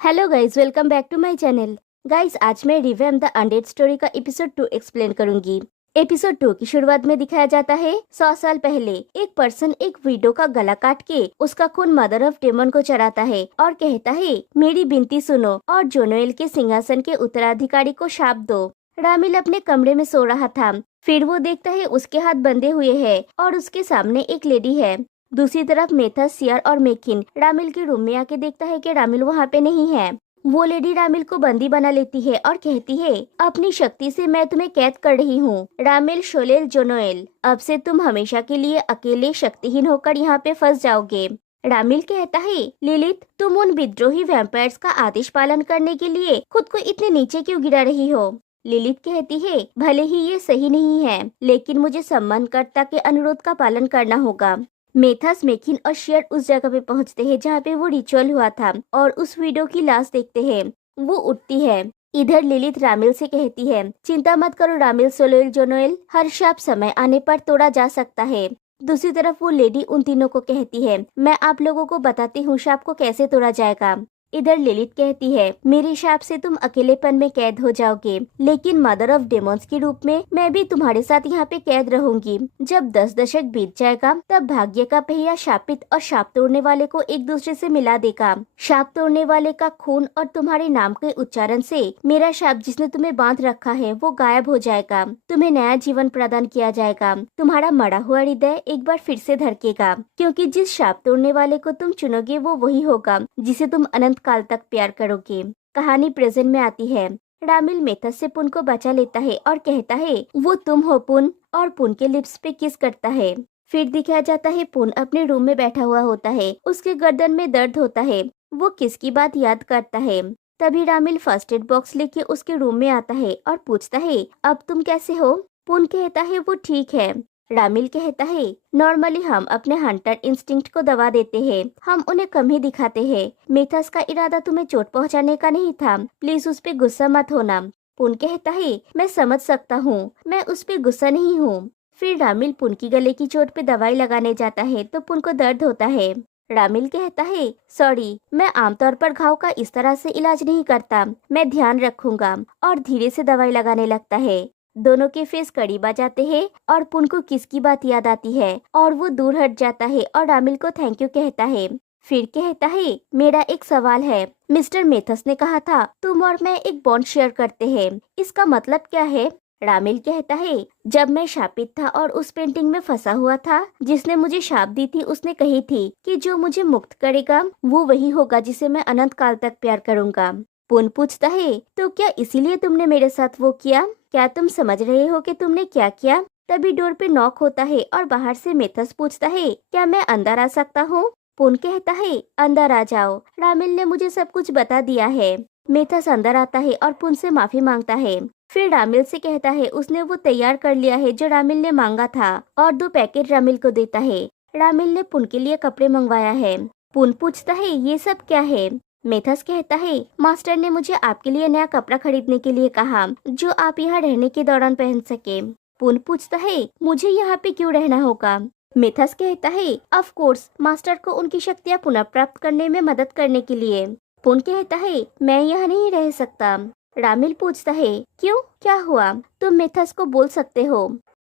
Hello guys, welcome back to my channel. Guys, आज मैं revamp the undead story का episode 2 explain करूंगी। Episode 2 की शुरुआत में दिखाया जाता है 100 साल पहले एक पर्सन एक विडो का गला काट के उसका खून मदर ऑफ डेमन को चढ़ाता है और कहता है, मेरी विनती सुनो और जोनोएल के सिंहासन के उत्तराधिकारी को शाप दो। रामिल अपने कमरे में सो रहा था। फिर वो देखता है उसके हाथ बंधे हुए हैं और उसके सामने एक लेडी है। दूसरी तरफ मेथस, सियर और मेकिन रामिल के रूम में आके देखता है कि रामिल वहाँ पे नहीं है। वो लेडी रामिल को बंदी बना लेती है और कहती है, अपनी शक्ति से मैं तुम्हें कैद कर रही हूँ। रामिल, शोलेल, जोनोएल, अब से तुम हमेशा के लिए अकेले शक्तिहीन होकर यहाँ पे फंस जाओगे। रामिल कहता है, लिलिथ, तुम उन विद्रोही वैम्पायर्स का आदेश पालन करने के लिए खुद को इतने नीचे क्यों गिरा रही हो। लिलिथ कहती है, भले ही ये सही नहीं है, लेकिन मुझे सम्मानकर्ता के अनुरोध का पालन करना होगा। मेथस, मेकिन और शेयर उस जगह पे पहुंचते हैं जहाँ पे वो रिचुअल हुआ था और उस विडो की लाश देखते हैं। वो उठती है। इधर लिलिथ रामिल से कहती है, चिंता मत करो रामिल, सोलेल, जोनोएल, हर शाप समय आने पर तोड़ा जा सकता है। दूसरी तरफ वो लेडी उन तीनों को कहती है, मैं आप लोगों को बताती हूँ शाप को कैसे तोड़ा जाएगा। इधर लिलिथ कहती है, मेरे शाप से तुम अकेलेपन में कैद हो जाओगे, लेकिन मदर ऑफ डेमोन्स के रूप में मैं भी तुम्हारे साथ यहाँ पे कैद रहूंगी। जब 10 दशक बीत जाएगा तब भाग्य का पहिया शापित और शाप तोड़ने वाले को एक दूसरे से मिला देगा। शाप तोड़ने वाले का खून और तुम्हारे नाम के उच्चारण से मेरा शाप जिसने तुम्हें बांध रखा है वो गायब हो जाएगा। तुम्हें नया जीवन प्रदान किया जाएगा। तुम्हारा मरा हुआ हृदय एक बार फिर से धड़केगा, क्योंकि जिस शाप तोड़ने वाले को तुम चुनोगे वो वही होगा जिसे तुम अनंत काल तक प्यार करोगे। कहानी प्रेजेंट में आती है। रामिल मेथस से पुन को बचा लेता है और कहता है, वो तुम हो पुन, और पुन के लिप्स पे किस करता है। फिर दिखाया जाता है पुन अपने रूम में बैठा हुआ होता है। उसके गर्दन में दर्द होता है। वो किसकी बात याद करता है। तभी रामिल फर्स्ट एड बॉक्स लेके उसके रूम में आता है और पूछता है, अब तुम कैसे हो। पुन कहता है, वो ठीक है। रामिल कहता है, नॉर्मली हम अपने हंटर इंस्टिंक्ट को दबा देते हैं, हम उन्हें कम ही दिखाते हैं। मेथस का इरादा तुम्हें चोट पहुंचाने का नहीं था, प्लीज उस पे गुस्सा मत होना। पुन कहता है, मैं समझ सकता हूँ, मैं उस पे गुस्सा नहीं हूँ। फिर रामिल पुन की गले की चोट पे दवाई लगाने जाता है तो पुन को दर्द होता है। रामिल कहता है, सॉरी, मैं आमतौर पर घाव का इस तरह से इलाज नहीं करता, मैं ध्यान रखूंगा, और धीरे से दवाई लगाने लगता है। दोनों के फेस करीब आ जाते हैं और पुन को किसकी बात याद आती है और वो दूर हट जाता है और रामिल को थैंक यू कहता है। फिर कहता है, मेरा एक सवाल है, मिस्टर मेथस ने कहा था तुम और मैं एक बॉन्ड शेयर करते हैं, इसका मतलब क्या है। रामिल कहता है, जब मैं शापित था और उस पेंटिंग में फंसा हुआ था, जिसने मुझे शाप दी थी उसने कही थी कि जो मुझे मुक्त करेगा वो वही होगा जिसे मैं अनंत काल तक प्यार करूंगा। पुन पूछता है, तो क्या इसीलिए तुमने मेरे साथ वो किया, क्या तुम समझ रहे हो कि तुमने क्या किया। तभी डोर पे नॉक होता है और बाहर से मेथस पूछता है, क्या मैं अंदर आ सकता हूँ। पुन कहता है, अंदर आ जाओ, रामिल ने मुझे सब कुछ बता दिया है। मेथस अंदर आता है और पुन से माफी मांगता है। फिर रामिल से कहता है उसने वो तैयार कर लिया है जो रामिल ने मांगा था और 2 पैकेट रामिल को देता है। रामिल ने पुन के लिए कपड़े मंगवाया है। पुन पूछता है, ये सब क्या है। मेथस कहता है, मास्टर ने मुझे आपके लिए नया कपड़ा खरीदने के लिए कहा जो आप यहाँ रहने के दौरान पहन सके। पुन पूछता है, मुझे यहाँ पे क्यों रहना होगा। मेथस कहता है, ऑफ कोर्स, मास्टर को उनकी शक्तियाँ पुनः प्राप्त करने में मदद करने के लिए। पुन कहता है, मैं यहाँ नहीं रह सकता। रामिल पूछता है, क्यों, क्या हुआ, तुम मेथस को बोल सकते हो।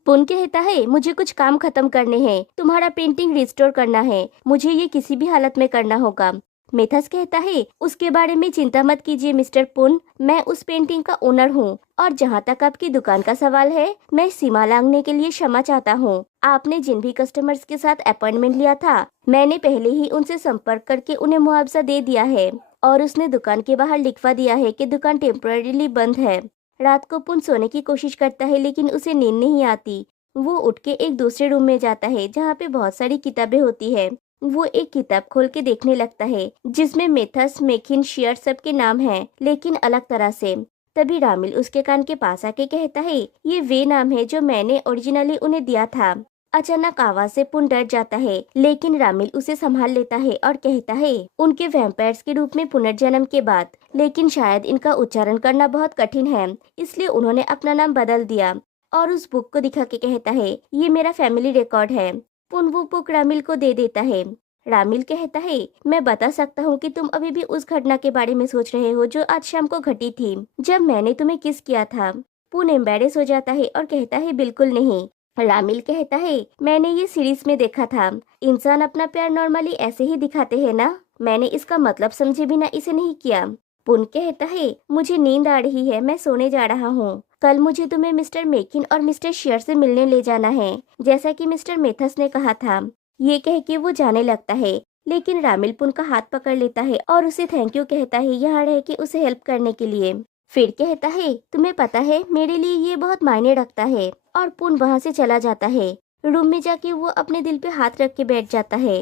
पुन कहता है, मुझे कुछ काम खत्म करने हैं, तुम्हारा पेंटिंग रिस्टोर करना है, मुझे ये किसी भी हालत में करना होगा। मेथस कहता है, उसके बारे में चिंता मत कीजिए मिस्टर पुन, मैं उस पेंटिंग का ओनर हूँ, और जहाँ तक आपकी दुकान का सवाल है, मैं सीमा लांघने के लिए क्षमा चाहता हूँ। आपने जिन भी कस्टमर्स के साथ अपॉइंटमेंट लिया था, मैंने पहले ही उनसे संपर्क करके उन्हें मुआवजा दे दिया है, और उसने दुकान के बाहर लिखवा दिया है कि दुकान टेम्परेरीली बंद है। रात को पुन सोने की कोशिश करता है लेकिन उसे नींद नहीं आती। वो उठ के एक दूसरे रूम में जाता है जहाँ पे बहुत सारी किताबें होती है। वो एक किताब खोल के देखने लगता है जिसमें मेथस, मेकिन, शेयर सबके नाम हैं, लेकिन अलग तरह से। तभी रामिल उसके कान के पास आके कहता है, ये वे नाम है जो मैंने ओरिजिनली उन्हें दिया था। अचानक आवाज से पुन डर जाता है, लेकिन रामिल उसे संभाल लेता है और कहता है, उनके वैम्पायर्स के रूप में पुनर्जन्म के बाद, लेकिन शायद इनका उच्चारण करना बहुत कठिन है, इसलिए उन्होंने अपना नाम बदल दिया। और उस बुक को दिखा के कहता है, ये मेरा फैमिली रिकॉर्ड है। पुन वो बुक रामिल को दे देता है। रामिल कहता है, मैं बता सकता हूँ कि तुम अभी भी उस घटना के बारे में सोच रहे हो जो आज शाम को घटी थी, जब मैंने तुम्हें किस किया था। पुन एम्बेरेस हो जाता है और कहता है, बिल्कुल नहीं। रामिल कहता है, मैंने ये सीरीज में देखा था, इंसान अपना प्यार नॉर्मली ऐसे ही दिखाते हैं ना, मैंने इसका मतलब समझे बिना इसे नहीं किया। पुन कहता है, मुझे नींद आ रही है, मैं सोने जा रहा हूँ। कल मुझे तुम्हें मिस्टर मेकिन और मिस्टर शेयर से मिलने ले जाना है, जैसा कि मिस्टर मेथस ने कहा था। ये कह के वो जाने लगता है, लेकिन रामिल पुन का हाथ पकड़ लेता है और उसे थैंक यू कहता है यहाँ रह के उसे हेल्प करने के लिए। फिर कहता है, तुम्हें पता है मेरे लिए ये बहुत मायने रखता है, और पुन वहाँ से चला जाता है। रूम में जाके वो अपने दिल पे हाथ रख के बैठ जाता है।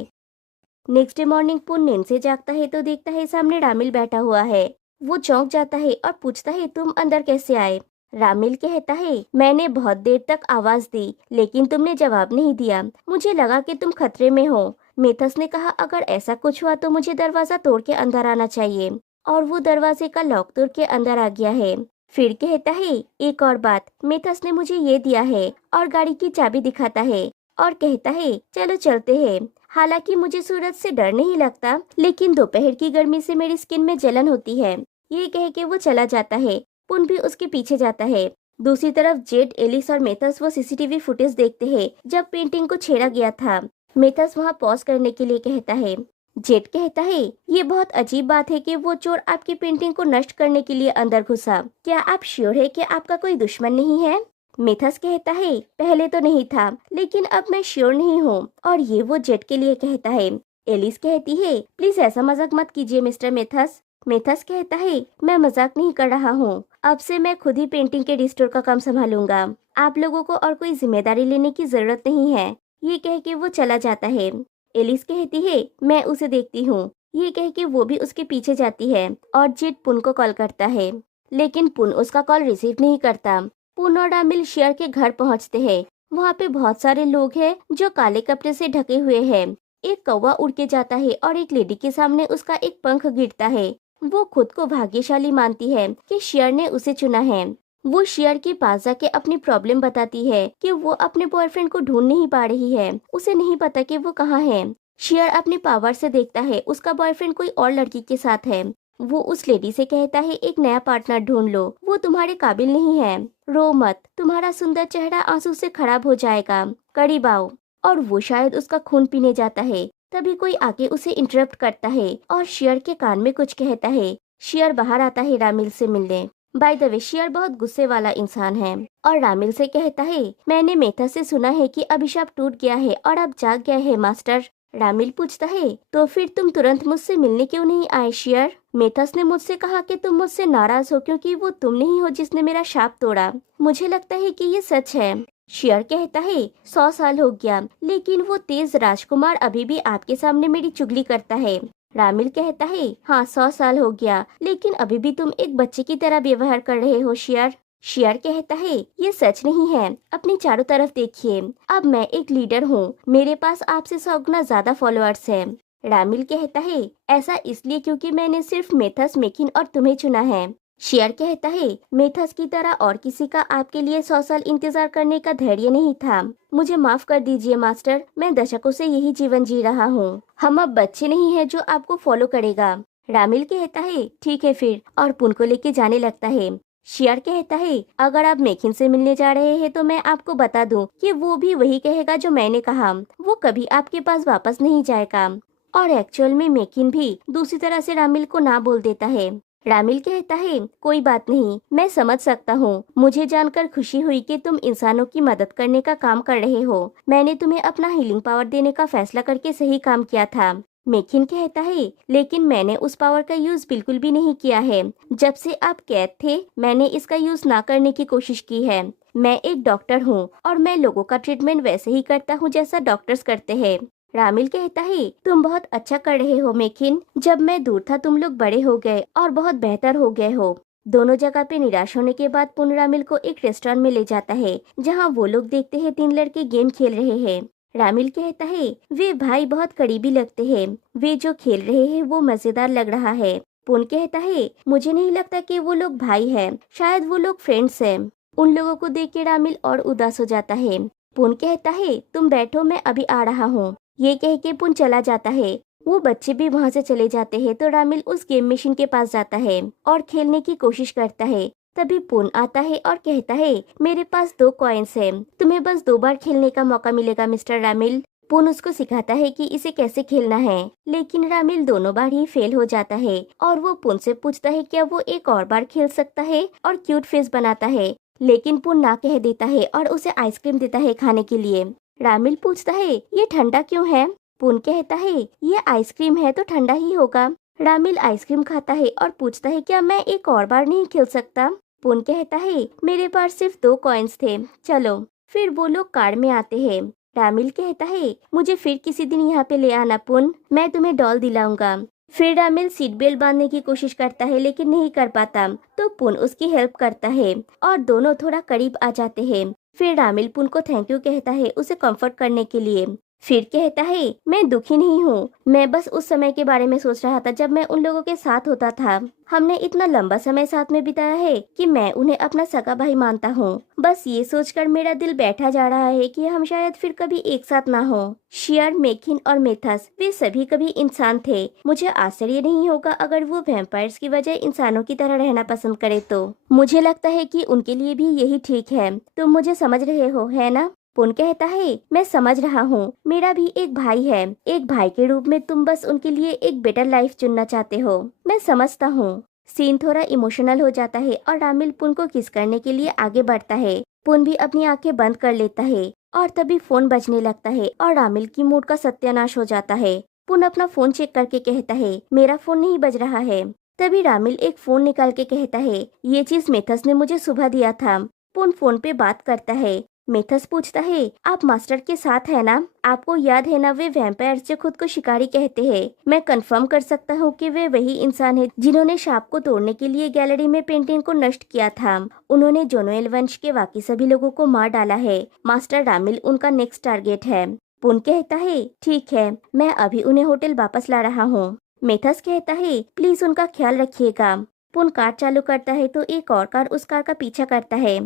नेक्स्ट डे मॉर्निंग पुन नींद से जागता है तो देखता है सामने रामिल बैठा हुआ है। वो चौंक जाता है और पूछता है, तुम अंदर कैसे आए। रामिल कहता है, मैंने बहुत देर तक आवाज दी लेकिन तुमने जवाब नहीं दिया, मुझे लगा कि तुम खतरे में हो। मेथस ने कहा, अगर ऐसा कुछ हुआ तो मुझे दरवाजा तोड़ के अंदर आना चाहिए, और वो दरवाजे का लॉक तोड़ के अंदर आ गया है। फिर कहता है, एक और बात, मेथस ने मुझे ये दिया है, और गाड़ी की चाबी दिखाता है और कहता है, चलो चलते हैं। हालांकि मुझे सूरज से डर नहीं लगता, लेकिन दोपहर की गर्मी से मेरी स्किन में जलन होती है। ये कह के वो चला जाता है। पुन भी उसके पीछे जाता है। दूसरी तरफ जेड, एलिस और मेथस वो सीसीटीवी फुटेज देखते हैं जब पेंटिंग को छेड़ा गया था। मेथस वहाँ पॉज करने के लिए कहता है। जेड कहता है, ये बहुत अजीब बात है कि वो चोर आपकी पेंटिंग को नष्ट करने के लिए अंदर घुसा। क्या आप श्योर है कि आपका कोई दुश्मन नहीं है? मेथस कहता है, पहले तो नहीं था, लेकिन अब मैं श्योर नहीं हूँ। और ये वो जेड के लिए कहता है। एलिस कहती है, प्लीज ऐसा मजाक मत कीजिए मिस्टर मेथस। मेथस कहता है, मैं मजाक नहीं कर रहा हूँ, अब से मैं खुद ही पेंटिंग के रिस्टोर का काम संभालूंगा, आप लोगों को और कोई जिम्मेदारी लेने की जरूरत नहीं है। ये कह के वो चला जाता है। एलिस कहती है, मैं उसे देखती हूँ। ये कह के वो भी उसके पीछे जाती है और जेड पुन को कॉल करता है, लेकिन पुन उसका कॉल रिसीव नहीं करता। पुन और रामिल शेयर के घर पहुँचते हैं। वहाँ पे बहुत सारे लोग हैं जो काले कपड़े से ढके हुए हैं। एक कौवा उड़ के जाता है और एक लेडी के सामने उसका एक पंख गिरता है। वो खुद को भाग्यशाली मानती है कि शेयर ने उसे चुना है। वो शेयर के पास जाके अपनी प्रॉब्लम बताती है कि वो अपने बॉयफ्रेंड को ढूंढ नहीं पा रही है, उसे नहीं पता कि वो कहाँ है। शेयर अपने पावर से देखता है उसका बॉयफ्रेंड कोई और लड़की के साथ है। वो उस लेडी से कहता है, एक नया पार्टनर ढूंढ लो, वो तुम्हारे काबिल नहीं है, रो मत, तुम्हारा सुंदर चेहरा आंसू से खराब हो जाएगा, करीब आओ। और वो शायद उसका खून पीने जाता है। तभी कोई आके उसे इंटरप्ट करता है और शेयर के कान में कुछ कहता है। शेयर बाहर आता है रामिल से मिलने। बाय द वे, शेयर बहुत गुस्से वाला इंसान है और रामिल से कहता है, मैंने मेथा से सुना है कि अभिशाप टूट गया है और अब जाग गया है मास्टर। रामिल पूछता है, तो फिर तुम तुरंत मुझसे मिलने क्यों नहीं आए शेयर? मेथस ने मुझसे कहा कि तुम मुझसे नाराज हो क्योंकि वो तुम नहीं हो जिसने मेरा शाप तोड़ा। मुझे लगता है कि ये सच है। शेयर कहता है, 100 साल हो गया, लेकिन वो तेज राजकुमार अभी भी आपके सामने मेरी चुगली करता है। रामिल कहता है, हाँ 100 साल हो गया, लेकिन अभी भी तुम एक बच्चे की तरह व्यवहार कर रहे हो शेयर। शेयर कहता है, ये सच नहीं है, अपनी चारों तरफ देखिए, अब मैं एक लीडर हूँ, मेरे पास आपसे 100 गुना ज्यादा फॉलोअर्स हैं। रामिल कहता है, ऐसा इसलिए क्योंकि मैंने सिर्फ मेथस, मेकिन और तुम्हें चुना है। शेयर कहता है, मेथस की तरह और किसी का आपके लिए 100 साल इंतजार करने का धैर्य नहीं था। मुझे माफ कर दीजिए मास्टर, मैं दशकों से यही जीवन जी रहा हूँ। हम अब बच्चे नहीं है जो आपको फॉलो करेगा। रामिल कहता है, ठीक है फिर, और पुन को लेके जाने लगता है। शेयर कहता है, अगर आप मेकिन से मिलने जा रहे हैं तो मैं आपको बता दूं कि वो भी वही कहेगा जो मैंने कहा, वो कभी आपके पास वापस नहीं जाएगा। और एक्चुअल में मेकिन भी दूसरी तरह से रामिल को ना बोल देता है। रामिल कहता है, कोई बात नहीं, मैं समझ सकता हूँ। मुझे जानकर खुशी हुई कि तुम इंसानों की मदद करने का काम कर रहे हो। मैंने तुम्हें अपना हीलिंग पावर देने का फैसला करके सही काम किया था। मेकिन कहता है, लेकिन मैंने उस पावर का यूज बिल्कुल भी नहीं किया है। जब से आप कैद थे मैंने इसका यूज ना करने की कोशिश की है। मैं एक डॉक्टर हूँ और मैं लोगों का ट्रीटमेंट वैसे ही करता हूँ जैसा डॉक्टर्स करते हैं। रामिल कहता है, तुम बहुत अच्छा कर रहे हो मेकिन, जब मैं दूर था तुम लोग बड़े हो गए और बहुत बेहतर हो गए हो। दोनों जगह पे निराश होने के बाद पुन रामिल को एक रेस्टोरेंट में ले जाता है जहाँ वो लोग देखते हैं 3 लड़के गेम खेल रहे हैं। रामिल कहता है, वे भाई बहुत करीबी लगते हैं, वे जो खेल रहे हैं वो मजेदार लग रहा है। पुन कहता है, मुझे नहीं लगता कि वो लोग भाई हैं, शायद वो लोग फ्रेंड्स हैं। उन लोगों को देख के रामिल और उदास हो जाता है। पुन कहता है, तुम बैठो, मैं अभी आ रहा हूँ। ये कह के पुन चला जाता है। वो बच्चे भी वहाँ से चले जाते हैं तो रामिल उस गेम मशीन के पास जाता है और खेलने की कोशिश करता है। तभी पुन आता है और कहता है, मेरे पास 2 कॉइन्स है, तुम्हें बस 2 बार खेलने का मौका मिलेगा मिस्टर रामिल। पुन उसको सिखाता है कि इसे कैसे खेलना है, लेकिन रामिल दोनों बार ही फेल हो जाता है और वो पुन से पूछता है क्या वो एक और बार खेल सकता है और क्यूट फेस बनाता है, लेकिन पुन ना कह देता है और उसे आइसक्रीम देता है खाने के लिए। रामिल पूछता है ये ठंडा क्यों है? पुन कहता है ये आइसक्रीम है तो ठंडा ही होगा। रामिल आइसक्रीम खाता है और पूछता है क्या मैं एक और बार नहीं खेल सकता? पुन कहता है मेरे पास सिर्फ 2 कॉइन्स थे, चलो। फिर वो लोग कार में आते हैं। रामिल कहता है मुझे फिर किसी दिन यहाँ पे ले आना पुन, मैं तुम्हें डॉल दिलाऊंगा। फिर रामिल सीट बेल्ट बांधने की कोशिश करता है लेकिन नहीं कर पाता, तो पुन उसकी हेल्प करता है और दोनों थोड़ा करीब आ जाते हैं। फिर रामिल पुन को थैंक यू कहता है उसे कंफर्ट करने के लिए। फिर कहता है मैं दुखी नहीं हूँ, मैं बस उस समय के बारे में सोच रहा था जब मैं उन लोगों के साथ होता था। हमने इतना लंबा समय साथ में बिताया है कि मैं उन्हें अपना सगा भाई मानता हूँ। बस ये सोचकर मेरा दिल बैठा जा रहा है कि हम शायद फिर कभी एक साथ ना हो। शियर, मेकिन और मेथस वे सभी कभी इंसान थे। मुझे आश्चर्य नहीं होगा अगर वो वैम्पायर्स की वजह इंसानों की तरह रहना पसंद करे तो। मुझे लगता है कि उनके लिए भी यही ठीक है। तुम मुझे समझ रहे हो, है ना? पुन कहता है मैं समझ रहा हूँ, मेरा भी एक भाई है। एक भाई के रूप में तुम बस उनके लिए एक बेटर लाइफ चुनना चाहते हो, मैं समझता हूँ। सीन थोड़ा इमोशनल हो जाता है और रामिल पुन को किस करने के लिए आगे बढ़ता है। पुन भी अपनी आंखें बंद कर लेता है और तभी फोन बजने लगता है और रामिल की मूड का सत्यानाश हो जाता है। पुन अपना फोन चेक करके कहता है मेरा फोन नहीं बज रहा है। तभी रामिल एक फोन निकाल के कहता है ये चीज मेथस ने मुझे सुबह दिया था। पुन फोन पे बात करता है। मेथस पूछता है आप मास्टर के साथ है ना? आपको याद है ना वे वैम्पायर जो खुद को शिकारी कहते हैं? मैं कंफर्म कर सकता हूँ कि वे वही इंसान है जिन्होंने सांप को तोड़ने के लिए गैलरी में पेंटिंग को नष्ट किया था। उन्होंने जोनोएल वंश के बाकी सभी लोगों को मार डाला है। मास्टर रामिल उनका नेक्स्ट टारगेट है। पुन कहता है ठीक है, मैं अभी उन्हें होटल वापस ला रहा हूँ। मेथस कहता है प्लीज उनका ख्याल रखिएगा। पुन कार चालू करता है तो एक और कार उस कार का पीछा करता है।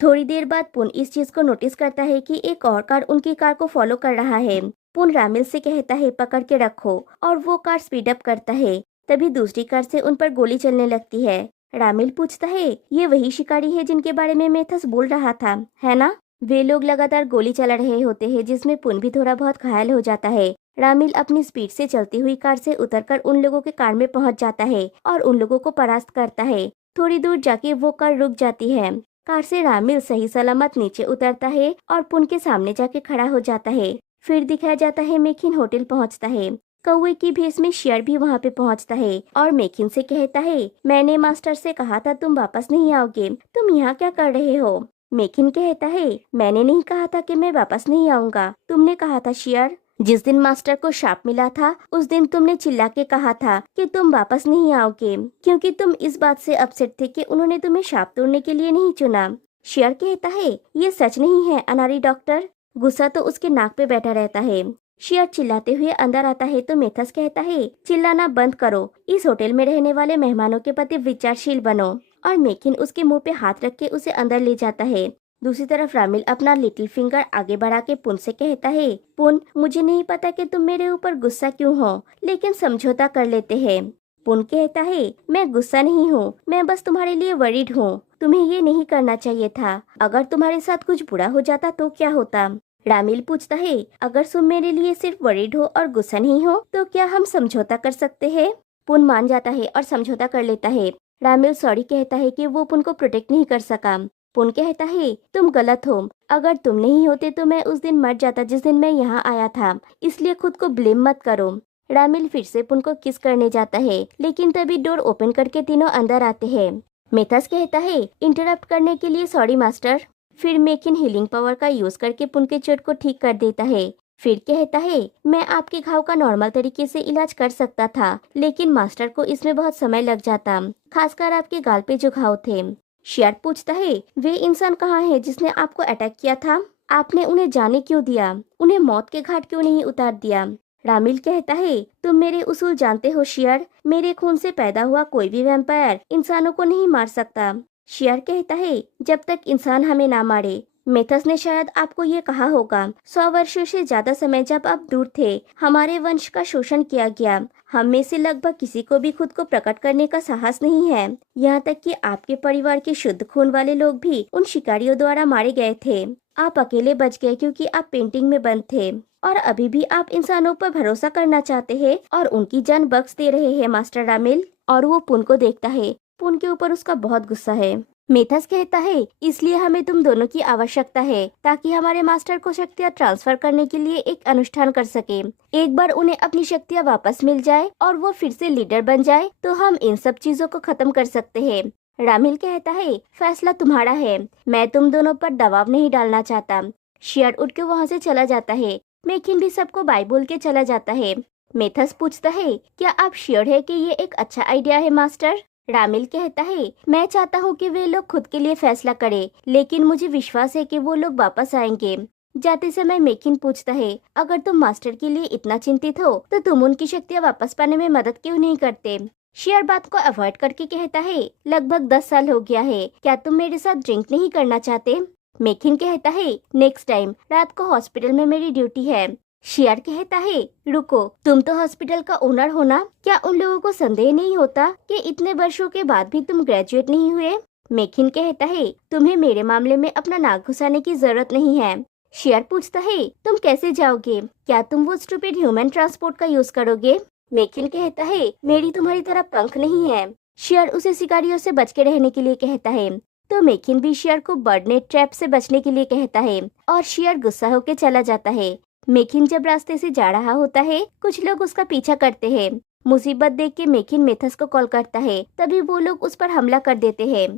थोड़ी देर बाद पुन इस चीज को नोटिस करता है कि एक और कार उनकी कार को फॉलो कर रहा है। पुन रामिल से कहता है पकड़ के रखो और वो कार स्पीड अप करता है। तभी दूसरी कार से उन पर गोली चलने लगती है। रामिल पूछता है ये वही शिकारी है जिनके बारे में मेथस बोल रहा था, है ना? वे लोग लगातार गोली चला रहे होते हैं जिसमें पुन भी थोड़ा बहुत घायल हो जाता है। रामिल अपनी स्पीड से चलती हुई कार से उतरकर उन लोगों के कार में पहुंच जाता है और उन लोगों को परास्त करता है। थोड़ी दूर जाके वो कार रुक जाती है। कार से रामिल सही सलामत नीचे उतरता है और पुन के सामने जाके खड़ा हो जाता है। फिर दिखाया जाता है मेकिन होटल पहुंचता है। कौवे की भेष में शेयर भी वहां पे पहुंचता है और मेकिन से कहता है मैंने मास्टर से कहा था तुम वापस नहीं आओगे, तुम यहाँ क्या कर रहे हो? मेकिन कहता है मैंने नहीं कहा था कि मैं वापस नहीं आऊंगा, तुमने कहा था शेयर। जिस दिन मास्टर को शाप मिला था उस दिन तुमने चिल्ला के कहा था कि तुम वापस नहीं आओगे क्योंकि तुम इस बात से अपसेट थे कि उन्होंने तुम्हें शाप तोड़ने के लिए नहीं चुना। शेयर कहता है ये सच नहीं है अनारी डॉक्टर। गुस्सा तो उसके नाक पे बैठा रहता है। शेयर चिल्लाते हुए अंदर आता है तो मेथस कहता है चिल्लाना बंद करो, इस होटल में रहने वाले मेहमानों के प्रति विचारशील बनो। और मेकिन उसके मुंह पे हाथ रख के उसे अंदर ले जाता है। दूसरी तरफ रामिल अपना लिटिल फिंगर आगे बढ़ा के पुन से कहता है पुन मुझे नहीं पता कि तुम मेरे ऊपर गुस्सा क्यों हो, लेकिन समझौता कर लेते हैं। पुन कहता है मैं गुस्सा नहीं हूँ, मैं बस तुम्हारे लिए वरीड हूँ। तुम्हें ये नहीं करना चाहिए था। अगर तुम्हारे साथ कुछ बुरा हो जाता तो क्या होता? रामिल पूछता है अगर तुम मेरे लिए सिर्फ वरीड हो और गुस्सा नहीं हो तो क्या हम समझौता कर सकते हैं? पुन मान जाता है और समझौता कर लेता है। रामिल सॉरी कहता है कि वो पुन को प्रोटेक्ट नहीं कर सका। पुन कहता है तुम गलत हो, अगर तुम नहीं होते तो मैं उस दिन मर जाता जिस दिन मैं यहाँ आया था, इसलिए खुद को ब्लेम मत करो। रामिल फिर से पुन को किस करने जाता है लेकिन तभी डोर ओपन करके तीनों अंदर आते हैं। मेथस कहता है इंटरप्ट करने के लिए सॉरी मास्टर। फिर मेकिन हीलिंग पावर का यूज करके पुन के चोट को ठीक कर देता है। फिर कहता है मैं आपके घाव का नॉर्मल तरीके से इलाज कर सकता था लेकिन मास्टर को इसमें बहुत समय लग जाता, खासकर आपके गाल पे जो घाव थे। शेयर पूछता है वे इंसान कहाँ है जिसने आपको अटैक किया था? आपने उन्हें जाने क्यों दिया? उन्हें मौत के घाट क्यों नहीं उतार दिया? रामिल कहता है तुम मेरे उसूल जानते हो शेयर, मेरे खून से पैदा हुआ कोई भी वैम्पायर इंसानों को नहीं मार सकता। शेयर कहता है जब तक इंसान हमें ना मारे मेथस ने शायद आपको ये कहा होगा, 100 वर्षों से ज्यादा समय जब आप दूर थे, हमारे वंश का शोषण किया गया। हम में से लगभग किसी को भी खुद को प्रकट करने का साहस नहीं है। यहाँ तक कि आपके परिवार के शुद्ध खून वाले लोग भी उन शिकारियों द्वारा मारे गए थे। आप अकेले बच गए क्योंकि आप पेंटिंग में बंद थे, और अभी भी आप इंसानों पर भरोसा करना चाहते हैं और उनकी जान बख्श दे रहे हैं मास्टर रामिल। और वो पुन को देखता है। पुन के ऊपर उसका बहुत गुस्सा है। मेथस कहता है, इसलिए हमें तुम दोनों की आवश्यकता है ताकि हमारे मास्टर को शक्तियाँ ट्रांसफर करने के लिए एक अनुष्ठान कर सके। एक बार उन्हें अपनी शक्तियाँ वापस मिल जाए और वो फिर से लीडर बन जाए तो हम इन सब चीजों को खत्म कर सकते हैं। रामिल कहता है, फैसला तुम्हारा है, मैं तुम दोनों पर दबाव नहीं डालना चाहता। शियर उठ के वहाँ से चला जाता है। मेकिन भी सबको बाय बोल के चला जाता है। मेथस पूछता है, क्या आप श्योर है कि ये एक अच्छा आइडिया है मास्टर? रामिल कहता है, मैं चाहता हूँ कि वे लोग खुद के लिए फैसला करें, लेकिन मुझे विश्वास है कि वो लोग वापस आएंगे। जाते समय मेकिन पूछता है, अगर तुम मास्टर के लिए इतना चिंतित हो तो तुम उनकी शक्तियाँ वापस पाने में मदद क्यों नहीं करते? शेयर बात को अवॉइड करके कहता है, लगभग 10 साल हो गया है, क्या तुम मेरे साथ ड्रिंक नहीं करना चाहते? मेकिन कहता है, नेक्स्ट टाइम, रात को हॉस्पिटल में मेरी ड्यूटी है। शेयर कहता है, रुको, तुम तो हॉस्पिटल का ओनर हो ना, क्या उन लोगों को संदेह नहीं होता कि इतने वर्षों के बाद भी तुम ग्रेजुएट नहीं हुए? मेकिन कहता है, तुम्हें मेरे मामले में अपना नाक घुसाने की जरूरत नहीं है। शेयर पूछता है, तुम कैसे जाओगे? क्या तुम वो स्टूपिड ह्यूमन ट्रांसपोर्ट का यूज करोगे? मेकिन कहता है, मेरी तुम्हारी तरह पंख नहीं है। शेयर उसे शिकारियों से बच के रहने के लिए कहता है, तो मेकिन भी शेयर को बर्ड नेट ट्रैप से बचने के लिए कहता है और शेयर गुस्सा होकर चला जाता है। मेकिन जब रास्ते से जा रहा होता है, कुछ लोग उसका पीछा करते हैं। मुसीबत देख के मेकिन मेथस को कॉल करता है, तभी वो लोग उस पर हमला कर देते हैं।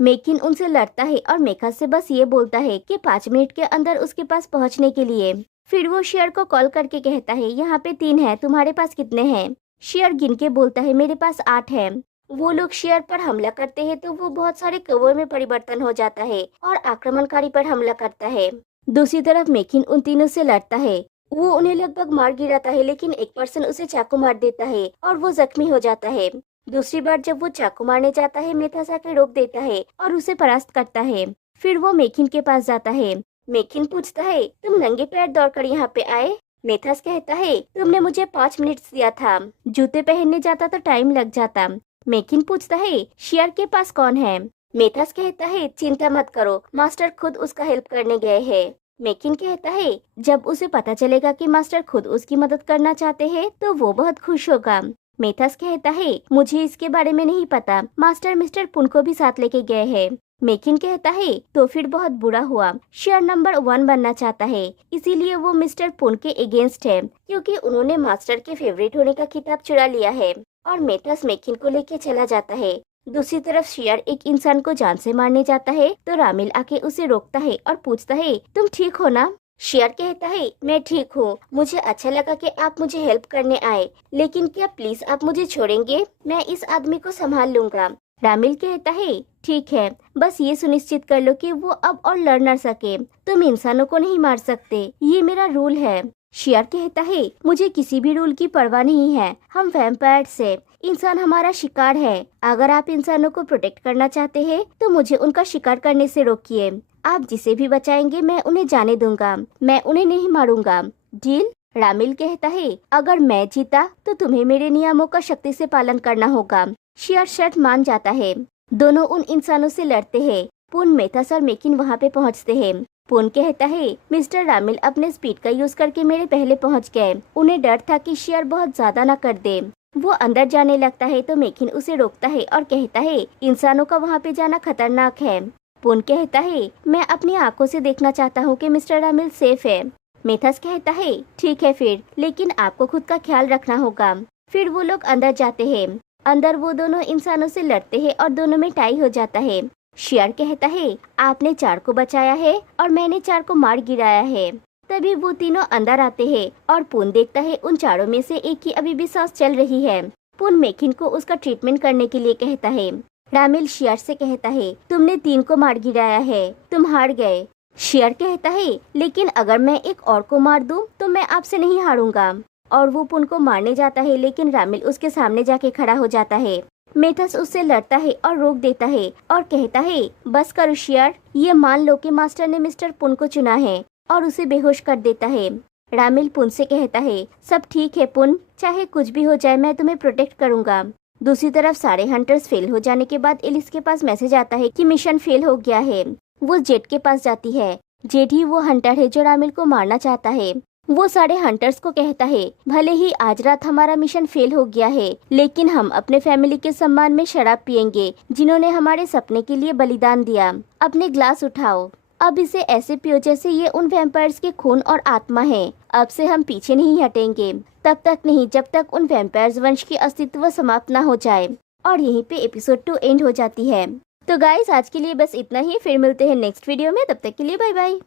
मेकिन उनसे लड़ता है और मेथस से बस ये बोलता है कि 5 मिनट के अंदर उसके पास पहुंचने के लिए। फिर वो शेयर को कॉल करके कहता है, यहाँ पे 3 है, तुम्हारे पास कितने हैं? शेयर गिन के बोलता है, मेरे पास 8 है। वो लोग शेयर पर हमला करते हैं तो वो बहुत सारे कौवों में परिवर्तन हो जाता है और आक्रमणकारी पर हमला करता है। दूसरी तरफ मेकिन उन तीनों से लड़ता है। वो उन्हें लगभग मार गिराता है, लेकिन एक पर्सन उसे चाकू मार देता है और वो जख्मी हो जाता है। दूसरी बार जब वो चाकू मारने जाता है, मेथस आके रोक देता है और उसे परास्त करता है। फिर वो मेकिन के पास जाता है। मेकिन पूछता है, तुम नंगे पैर दौड़कर यहाँ पे आए? मेथस कहता है, तुमने मुझे 5 मिनट दिया था, जूते पहनने जाता तो टाइम लग जाता। मेकिन पूछता है, शेयर के पास कौन है? मेथस कहता है, चिंता मत करो, मास्टर खुद उसका हेल्प करने गए हैं। मेकिन कहता है, जब उसे पता चलेगा कि मास्टर खुद उसकी मदद करना चाहते हैं तो वो बहुत खुश होगा। मेथस कहता है, मुझे इसके बारे में नहीं पता, मास्टर मिस्टर पुन को भी साथ लेके गए हैं। मेकिन कहता है, तो फिर बहुत बुरा हुआ, शेयर नंबर 1 बनना चाहता है, इसीलिए वो मिस्टर पुन के अगेंस्ट है, क्योंकि उन्होंने मास्टर के फेवरेट होने का खिताब चुरा लिया है। और मेथस मेकिन को लेके चला जाता है। दूसरी तरफ शेयर एक इंसान को जान से मारने जाता है तो रामिल आके उसे रोकता है और पूछता है, तुम ठीक हो ना? शेयर कहता है, मैं ठीक हूँ, मुझे अच्छा लगा कि आप मुझे हेल्प करने आए, लेकिन क्या प्लीज आप मुझे छोड़ेंगे? मैं इस आदमी को संभाल लूंगा। रामिल कहता है, ठीक है, बस ये सुनिश्चित कर लो कि वो अब और लड़ न सके। तुम इंसानों को नहीं मार सकते, ये मेरा रूल है। शेयर कहता है, मुझे किसी भी रूल की परवाह नहीं है, हम वैम्पायर्स हैं, इंसान हमारा शिकार है। अगर आप इंसानों को प्रोटेक्ट करना चाहते हैं तो मुझे उनका शिकार करने से रोकिए। आप जिसे भी बचाएंगे मैं उन्हें जाने दूंगा, मैं उन्हें नहीं मारूंगा। डील? रामिल कहता है, अगर मैं जीता तो तुम्हें मेरे नियमों का सख्ती से पालन करना होगा। शेयर शर्त मान जाता है। दोनों उन इंसानों से लड़ते हैं। पुन, मेथस और मेकिन वहाँ पे पहुँचते हैं। पुन कहता है, मिस्टर रामिल अपने स्पीड का यूज करके मेरे पहले पहुँच गए, उन्हें डर था कि शेयर बहुत ज्यादा न कर दे। वो अंदर जाने लगता है तो मेकिन उसे रोकता है और कहता है, इंसानों का वहाँ पे जाना खतरनाक है। पुन कहता है, मैं अपनी आंखों से देखना चाहता हूँ कि मिस्टर रामिल सेफ है। मेथस कहता है, ठीक है फिर, लेकिन आपको खुद का ख्याल रखना होगा। फिर वो लोग अंदर जाते हैं। अंदर वो दोनों इंसानों से लड़ते हैं और दोनों में टाई हो जाता है। शेयर कहता है, आपने 4 को बचाया है और मैंने 4 को मार गिराया है। तभी वो तीनों अंदर आते हैं और पुन देखता है उन चारों में से एक की अभी भी सांस चल रही है। पुन मेकिन को उसका ट्रीटमेंट करने के लिए कहता है। रामिल शेयर से कहता है, तुमने 3 को मार गिराया है, तुम हार गए। शेयर कहता है, लेकिन अगर मैं एक और को मार दूं तो मैं आपसे नहीं हारूंगा। और वो पुन को मारने जाता है, लेकिन रामिल उसके सामने जाके खड़ा हो जाता है। मेथस उससे लड़ता है और रोक देता है और कहता है बस कर होशियार, ये मान लो कि मास्टर ने मिस्टर पुन को चुना है और उसे बेहोश कर देता है। रामिल पुन से कहता है सब ठीक है पुन, चाहे कुछ भी हो जाए मैं तुम्हें प्रोटेक्ट करूंगा। दूसरी तरफ सारे हंटर्स फेल हो जाने के बाद एलिस के पास मैसेज आता है कि मिशन फेल हो गया है। वो जेड के पास जाती है। जेड ही वो हंटर है जो रामिल को मारना चाहता है। वो सारे हंटर्स को कहता है भले ही आज रात हमारा मिशन फेल हो गया है, लेकिन हम अपने फैमिली के सम्मान में शराब पियेंगे जिन्होंने हमारे सपने के लिए बलिदान दिया। अपने ग्लास उठाओ, अब इसे ऐसे पियो जैसे ये उन वैम्पायर्स के खून और आत्मा है। अब से हम पीछे नहीं हटेंगे, तब तक नहीं जब तक उन वैम्पायर्स वंश की अस्तित्व समाप्त न हो जाए। और यहीं पे एपिसोड 2 एंड हो जाती है। तो गाइस आज के लिए बस इतना ही, फिर मिलते हैं नेक्स्ट वीडियो में, तब तक के लिए बाय बाय।